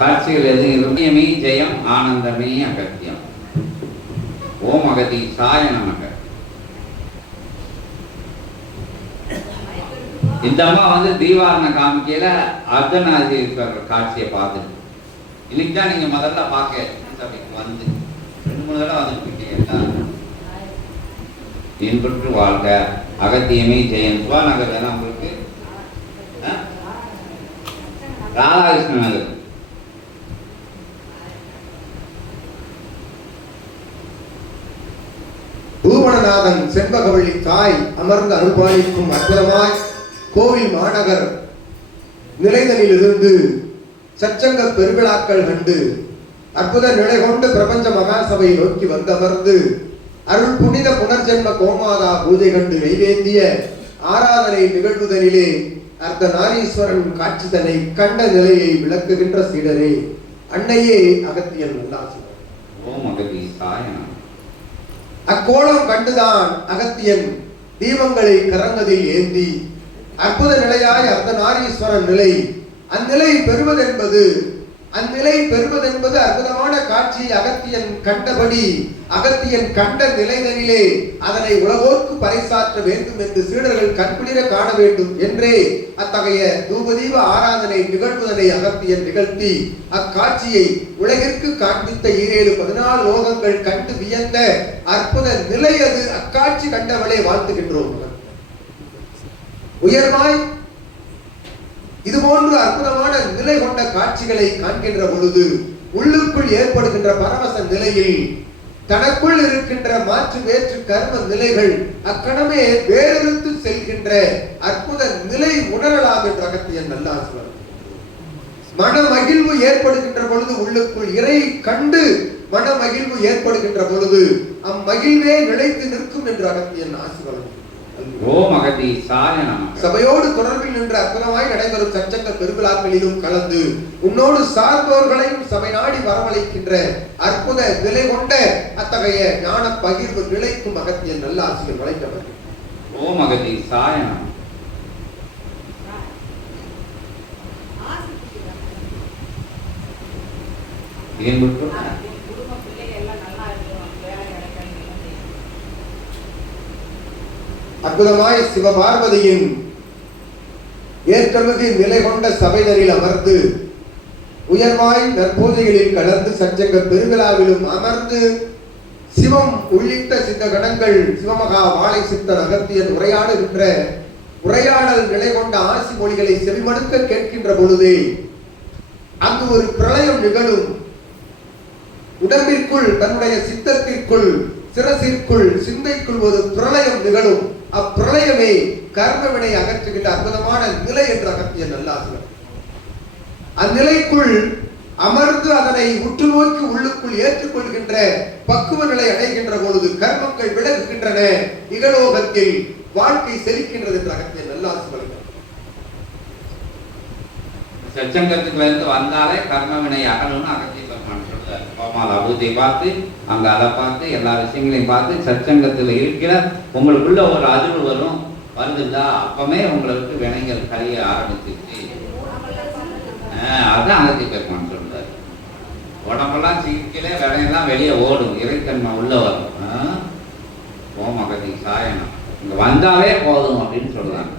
காட்சிகள் எதுவும் இல்லை. ஜெயம் ஆனந்தமே அகத்தியம். ஓம் அகதி சாய நமக. இந்த அம்மா வந்து தீவாரண காமிக்கையில அர்த்தநாதீஸ்வரர் காட்சியை பார்த்துட்டு இன்னைக்கு தான் நீங்க முதல்ல பார்க்க சபைக்கு வந்து 2-3 தடவை வந்துட்டு இன்புற்று வாழ்க அகத்தியமே ஜெயம். சுபா நகர் தானே உங்களுக்கு? ராதாகிருஷ்ண நகர். பூவனநாதன் செண்பகவள்ளி தாய் அமர்ந்து அருள்பாலிக்கும் அற்புதமாய் கோவில் மாநகர் நிலைதலிலிருந்து சச்சங்க பெருவிழாக்கள் கண்டு அற்புத நிலை கொண்டு பிரபஞ்ச மகாசபை நோக்கி வந்தமர்ந்து அருள் புனித புனர்ஜென்ம கோமாதா பூஜை கண்டு நைவேந்திய ஆராதனை நிகழ்வுதனிலே அர்த்தநாரீஸ்வரன் காட்சி தன்னை கண்ட நிலையை விளக்குகின்ற சீடரே, அன்னையே அகத்தியன் நல்லாசிவர். ஓம் அகதி சாயன. அக்கோலம் கண்டுதான் அகத்தியன் தீபங்களை கரங்கதில் ஏந்தி அற்புத நிலையாய் அர்த்தநாரீஸ்வரன் நிலை அந்நிலை பெறுவதென்பது அற்புதமான காட்சி. அகத்தியன் கண்டபடி அகத்தியன் கண்ட நிலைதனிலே அதனை உலகோர்க்கு பறைசாற்ற வேண்டும் என்று சீடர்கள் கண்குளிர காண வேண்டும் என்றே அத்தகைய தூபதீப ஆராதனை நிகழ்வுதனை அகத்தியன் நிகழ்த்தி அக்காட்சியை உலகிற்கு காண்பித்த 14 லோகங்கள் கண்டு வியந்த அற்புத நிலை அது. அக்காட்சி கண்டவளை வாழ்த்துகின்றோம். உயர்வாய் இதுபோன்று அற்புதமான நிலை கொண்ட காட்சிகளை காண்கின்ற பொழுது உள்ளுக்குள் ஏற்படுகின்ற பரவச நிலையில் தனக்குள் இருக்கின்ற மாற்று வேற்று கர்ம நிலைகள் அக்கணமே வேறெடுத்து செல்கின்ற அற்புத நிலை உணரலாம் என்ற அகத்தியன் நல்லாசிவர். மன மகிழ்வு ஏற்படுகின்ற பொழுது உள்ளுக்குள் இறை கண்டு மன மகிழ்வு ஏற்படுகின்ற பொழுது அம்மகிழ்வே நிலைத்து நிற்கும் என்று அகத்தியன் ஆசிவர். ஓம் அகதி சாய நமக. சபையோடு தொடர்பில் நின்று அற்புதமாய் நடைபெறும் சச்சங்க பெருவிழாக்களிலும் கலந்து உன்னோடு சார்ந்தோர்களையும் சபை நாடி வரவழைக்கின்ற அற்புத நிலை கொண்ட அத்தகைய ஞான பகிர்வு நிலைக்கும் அகத்தியன் நல்ல ஆசிரியர் வளைந்தவர். ஓம் அகதி சாய நமக. அற்புதமாய் சிவபார்வதியின் ஏற்றமிகு நிலை கொண்ட சபைதனில் அமர்ந்து உயர்வாய் நற்பூஜைகளில் கலந்து சச்சங்க பெருவிழாவிலும் அமர்ந்து சிவம் உள்ளிட்ட சித்த கணங்கள் சிவமகா வாழை சித்தன் அகத்தியன் உரையாடுகின்ற உரையாடல் நிலை கொண்ட ஆசி மொழிகளை செவிமடுக்க கேட்கின்ற பொழுதே அங்கு ஒரு பிரளயம் நிகழும். உடம்பிற்குள் தன்னுடைய சித்தத்திற்குள் சிரசிற்குள் சிந்தைக்குள் ஒரு பிரளயம் நிகழும். அப்பிரளயமே கர்மவினை அகற்றுகின்ற அற்புதமான நிலை என்ற அகத்தியன் நல்லாசிவர். அந்நிலைக்குள் அமர்ந்து அதனை உற்று நோக்கி உள்ளுக்குள் ஏற்றுக்கொள்கின்ற பக்குவ நிலை அடைகின்ற பொழுது கர்மங்கள் விலகுகின்றன, இகலோகத்தில் வாழ்க்கை செழிக்கின்றது என்ற அகத்தியன் நல்லாசிவர். சச்சங்கத்துக்கு வந்து வந்தாலே கர்மவினை அகலும்னு அகத்திய பெருமான் சொல்றாரு. கோமால் அபூதியை பார்த்து அங்க அதை பார்த்து எல்லா விஷயங்களையும் பார்த்து சச்சங்கத்துல இருக்கிற உங்களுக்குள்ள ஒரு அறிவு வரும். வருதுதா அப்பமே உங்களுக்கு வினைகள் கரைய ஆரம்பிச்சிருச்சு. அதான் அகத்திய பெருமான் சொல்றாரு. உடம்பெல்லாம் சீக்கிரே வினையெல்லாம் வெளியே ஓடும், இறைத்தன்மை உள்ள வரும். ஓம் அகதி சாயனம் இங்க வந்தாலே போதும் அப்படின்னு சொல்றாங்க.